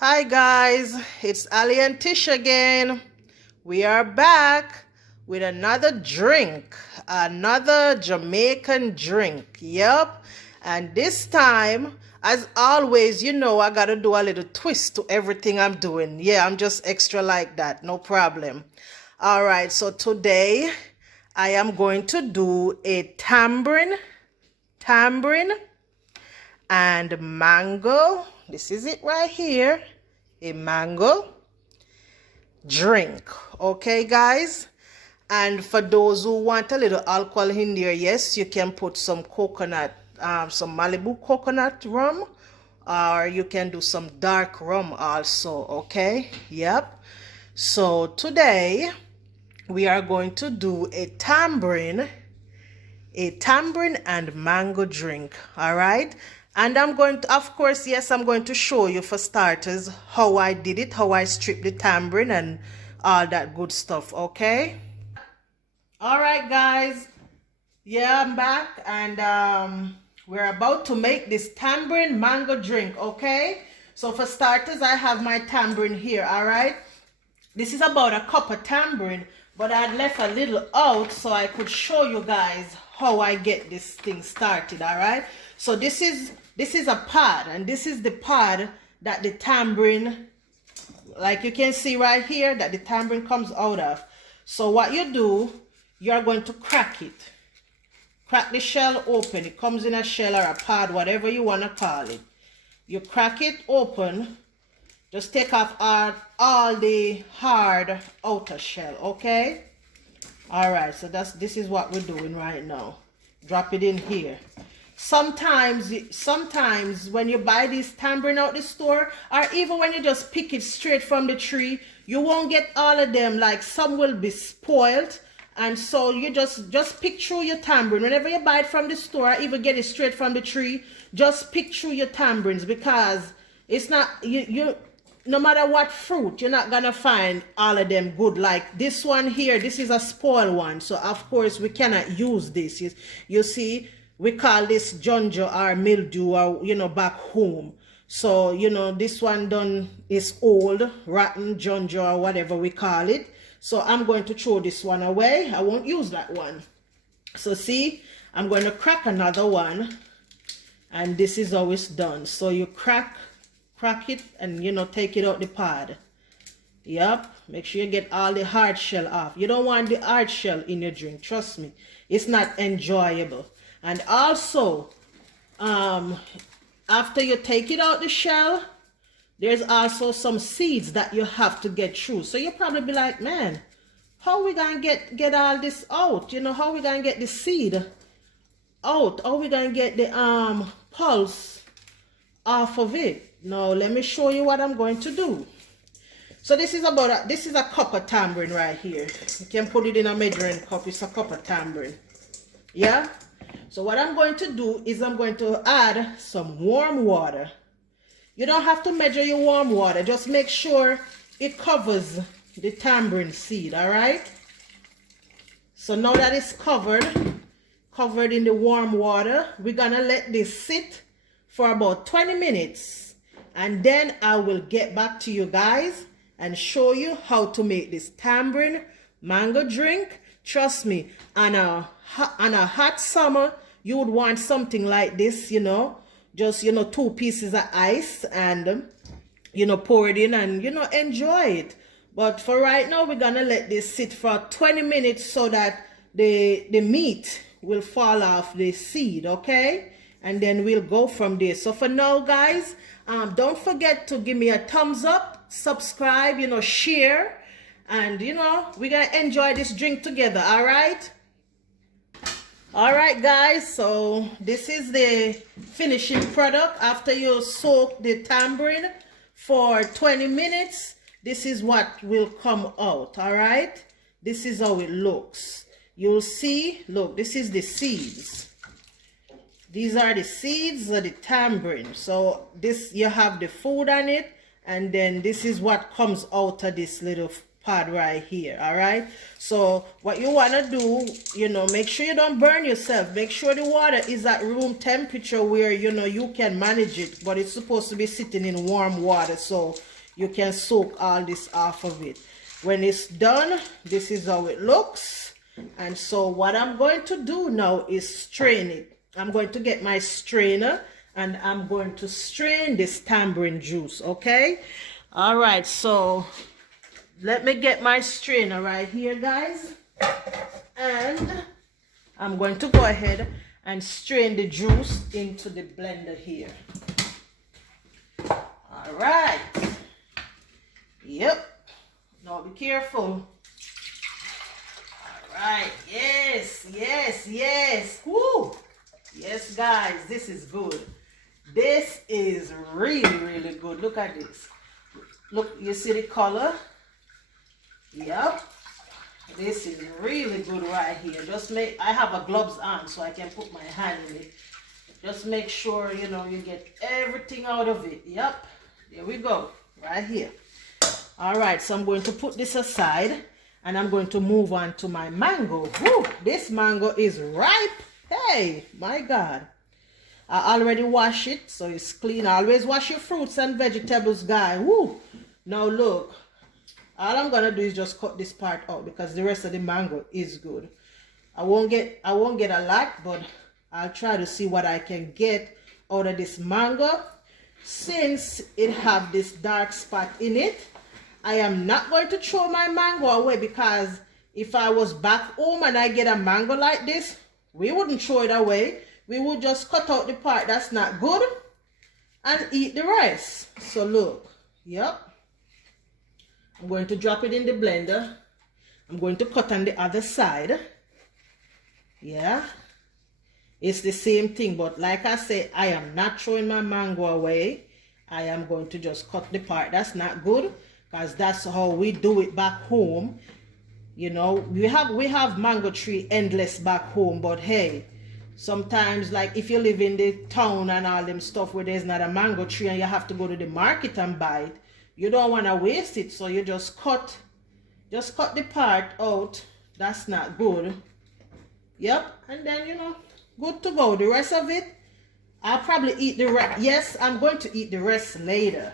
Hi guys, it's Ali and Tish again. We are back with another drink, another Jamaican drink. Yep. And this time, as always, I gotta do a little twist to everything I'm doing. Yeah, I'm just extra like that, no problem. All right, so today I am going to do a tambourine and mango. This is it right here, a mango drink. Okay, guys? And for those who want a little alcohol in there, yes, you can put some coconut, some Malibu coconut rum, or you can do some dark rum also. Okay? Yep. So today we are going to do a tambourine and mango drink. All right. And I'm going to, of course, yes, I'm going to show you for starters how I did it, how I stripped the tambourine and all that good stuff. Okay. All right, guys. Yeah, I'm back, and we're about to make this tambourine mango drink. Okay. So for starters, I have my tambourine here. All right. This is about a cup of tambourine, but I left a little out so I could show you guys how I get this thing started. All right. So this is a pod, and this is the pod that the tambourine, like you can see right here, that the tambourine comes out of. So what you do, you're going to crack it. Crack the shell open. It comes in a shell or a pod, whatever you want to call it. You crack it open. Just take off all the hard outer shell, okay? All right, so this is what we're doing right now. Drop it in here. Sometimes when you buy this tambourine out the store, or even when you just pick it straight from the tree, you won't get all of them. Like, some will be spoiled, and so you just pick through your tambourine. Whenever you buy it from the store, or even get it straight from the tree, just pick through your tambourines, because it's not you no matter what fruit, you're not gonna find all of them good. Like this one here, this is a spoiled one, so of course we cannot use this. You see, we call this ginger or mildew, or back home. So this one is old, rotten ginger, or whatever we call it. So I'm going to throw this one away. I won't use that one. So see, I'm going to crack another one, and this is how it's done. So you crack it and take it out the pod. Yep. Make sure you get all the hard shell off. You don't want the hard shell in your drink, trust me. It's not enjoyable. And also, after you take it out the shell, there's also some seeds that you have to get through. So you'll probably be like, man, how we gonna get all this out? How we gonna get the seed out? How we gonna get the pulse off of it? Now let me show you what I'm going to do. So this is a cup of tambourine right here. You can put it in a measuring cup. It's a cup of tambourine. Yeah. So what I'm going to do is I'm going to add some warm water. You don't have to measure your warm water. Just make sure it covers the tambourine seed. All right. So now that it's covered in the warm water, we're gonna let this sit for about 20 minutes. And then I will get back to you guys and show you how to make this tambourine mango drink. Trust me, on a hot summer, you would want something like this, just, 2 pieces of ice and, pour it in and, enjoy it. But for right now, we're going to let this sit for 20 minutes so that the meat will fall off the seed, okay? And then we'll go from there. So for now, guys, don't forget to give me a thumbs up, subscribe, share, and we're gonna enjoy this drink together. All right, guys, so this is the finishing product after you soak the tambourine for 20 minutes. This is what will come out. All right, this is how it looks. You'll see, look, this is the seeds. These are the seeds of the tambourine. So this, you have the food on it, and then this is what comes out of this little pod right here. All right. So what you want to do, make sure you don't burn yourself. Make sure the water is at room temperature where you can manage it, but it's supposed to be sitting in warm water. So you can soak all this off of it. When it's done, this is how it looks. And so what I'm going to do now is strain it. I'm going to get my strainer and I'm going to strain this tamarind juice, okay? All right, so let me get my strainer right here, guys. And I'm going to go ahead and strain the juice into the blender here. All right. Yep. Now be careful. All right. Yes, yes, yes. Woo. Yes, guys, this is good. This is really, really good. Look at this. Look, you see the color? Yep. This is really good right here. Just I have a gloves on so I can put my hand in it. Just make sure, you know, you get everything out of it. Yep. There we go. Right here. All right, so I'm going to put this aside and I'm going to move on to my mango. Woo, this mango is ripe. Hey, my God. I already wash it, so it's clean. Always wash your fruits and vegetables, guys. Woo. Now look, all I'm gonna do is just cut this part out because the rest of the mango is good. I won't get a lot, but I'll try to see what I can get out of this mango. Since it have this dark spot in it, I am not going to throw my mango away, because if I was back home and I get a mango like this, we wouldn't throw it away. We would just cut out the part that's not good and eat the rest. So look, yep. I'm going to drop it in the blender. I'm going to cut on the other side. Yeah. It's the same thing, but like I said, I am not throwing my mango away. I am going to just cut the part that's not good, because that's how we do it back home. You know, we have mango tree endless back home, but hey, sometimes, like if you live in the town and all them stuff where there's not a mango tree and you have to go to the market and buy it, you don't want to waste it, so you just cut the part out that's not good. Yep. And then, you know, good to go. The rest of it, I'll probably eat the rest. Yes, I'm going to eat the rest later.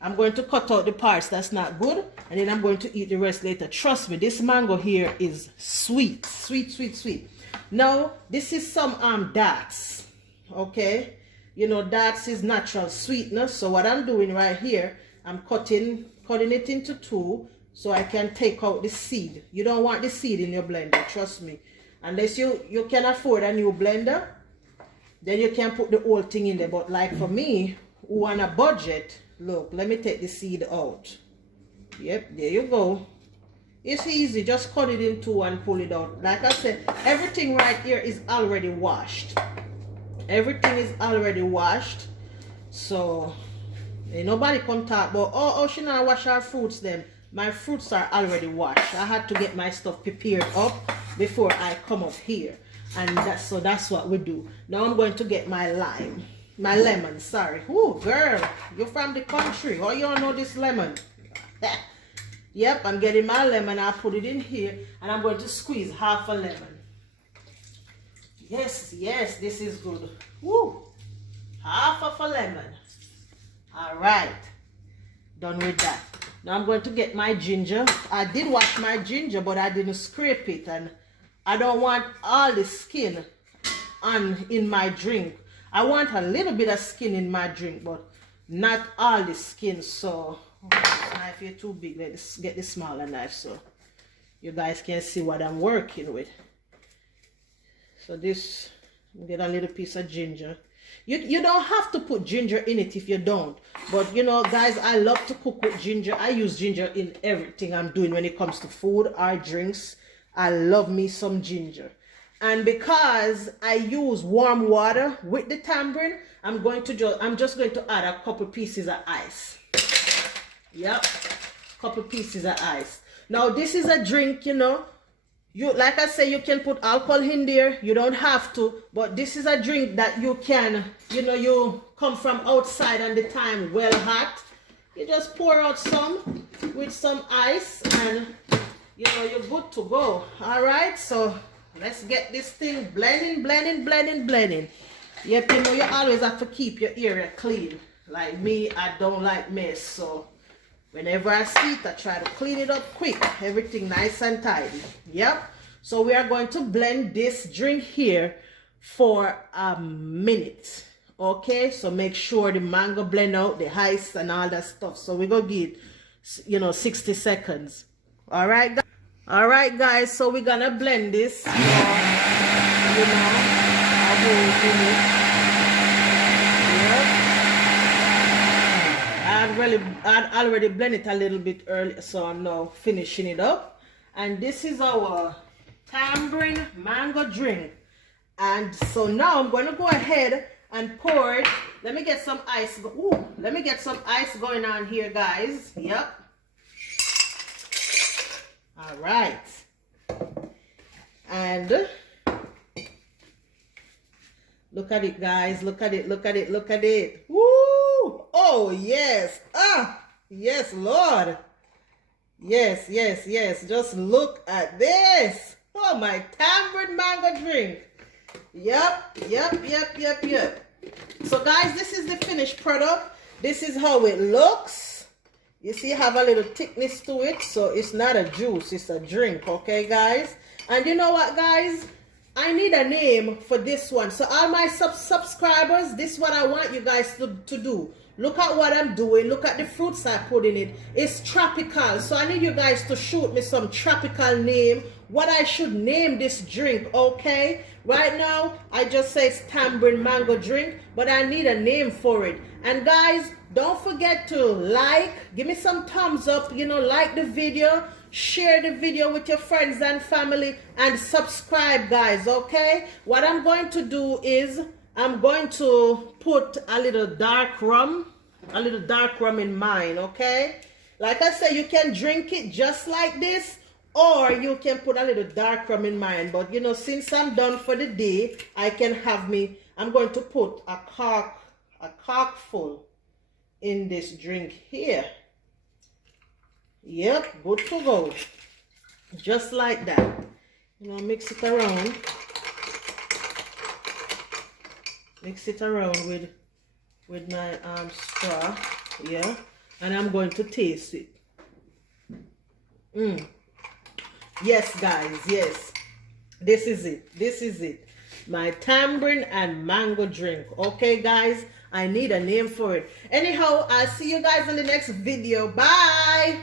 I'm going to cut out the parts that's not good, and then I'm going to eat the rest later. Trust me, this mango here is sweet, sweet, sweet, sweet. Now, this is some dates, okay? You know, dates is natural sweetness. So what I'm doing right here, I'm cutting it into two so I can take out the seed. You don't want the seed in your blender, trust me. Unless you can afford a new blender, then you can put the whole thing in there. But like for me, who on a budget, look, let me take the seed out. Yep, there you go. It's easy, just cut it in two and pull it out. Like I said, everything right here is already washed. Everything is already washed. So ain't nobody come talk about, oh, she not wash her fruits then. My fruits are already washed. I had to get my stuff prepared up before I come up here. And that's what we do. Now I'm going to get my lemon, sorry. Ooh, girl, you're from the country. Oh, you don't know this lemon. Yep, I'm getting my lemon. I'll put it in here and I'm going to squeeze half a lemon. Yes, yes, this is good. Woo, half of a lemon. All right, done with that. Now I'm going to get my ginger. I did wash my ginger, but I didn't scrape it, and I don't want all the skin in my drink. I want a little bit of skin in my drink, but not all the skin. So this knife here too big. Let's get the smaller knife so you guys can see what I'm working with. So this, get a little piece of ginger. You don't have to put ginger in it if you don't. But you know, guys, I love to cook with ginger. I use ginger in everything I'm doing when it comes to food or drinks. I love me some ginger. And because I use warm water with the tamarind, I'm just going to add a couple pieces of ice. Yep, couple pieces of ice. Now this is a drink, you know. You, like I say, you can put alcohol in there. You don't have to, but this is a drink that you can, you know, you come from outside and the time well hot. You just pour out some with some ice and, you know, you're good to go. All right, so let's get this thing blending. Yep, you know, you always have to keep your area clean. Like me, I don't like mess, so Whenever I see it, I try to clean it up quick. Everything nice and tidy. Yep. So we are going to blend this drink here for a minute. Okay, so make sure the mango blend out, the ice and all that stuff. So we're going to give it, 60 seconds. All right, guys. All right, guys. So we're going to blend this for, a whole minute. Yep. I'd already blended it a little bit early, so I'm now finishing it up. And this is our tamarind mango drink. And so now I'm going to go ahead and pour it. Let me get some ice. Let me get some ice going on here, guys. Yep. All right. And look at it, guys. Look at it. Look at it. Look at it. Woo! Oh, yes. Ah, yes, Lord. Yes, yes, yes. Just look at this. Oh, my tamarind mango drink. Yep. So guys, this is the finished product. This is how it looks. You see, have a little thickness to it, so it's not a juice, it's a drink. Okay, guys? And you know what, guys? I need a name for this one. So all my subscribers, this is what I want you guys to do. Look at what I'm doing. Look at the fruits I put in it. It's tropical. So I need you guys to shoot me some tropical name. What I should name this drink, okay? Right now, I just say it's tamarind mango drink, but I need a name for it. And guys, don't forget to like, give me some thumbs up, like the video, share the video with your friends and family, and subscribe, guys, okay? What I'm going to do is, I'm going to put a little dark rum in mine, okay? Like I said, you can drink it just like this, or you can put a little dark rum in mine. But since I'm done for the day, I'm going to put a cork full in this drink here. Yep, good to go. Just like that. Mix it around. Mix it around with my straw. Yeah. And I'm going to taste it. Yes, guys, yes. This is it. This is it. My tamarind and mango drink. Okay, guys? I need a name for it. Anyhow, I'll see you guys in the next video. Bye!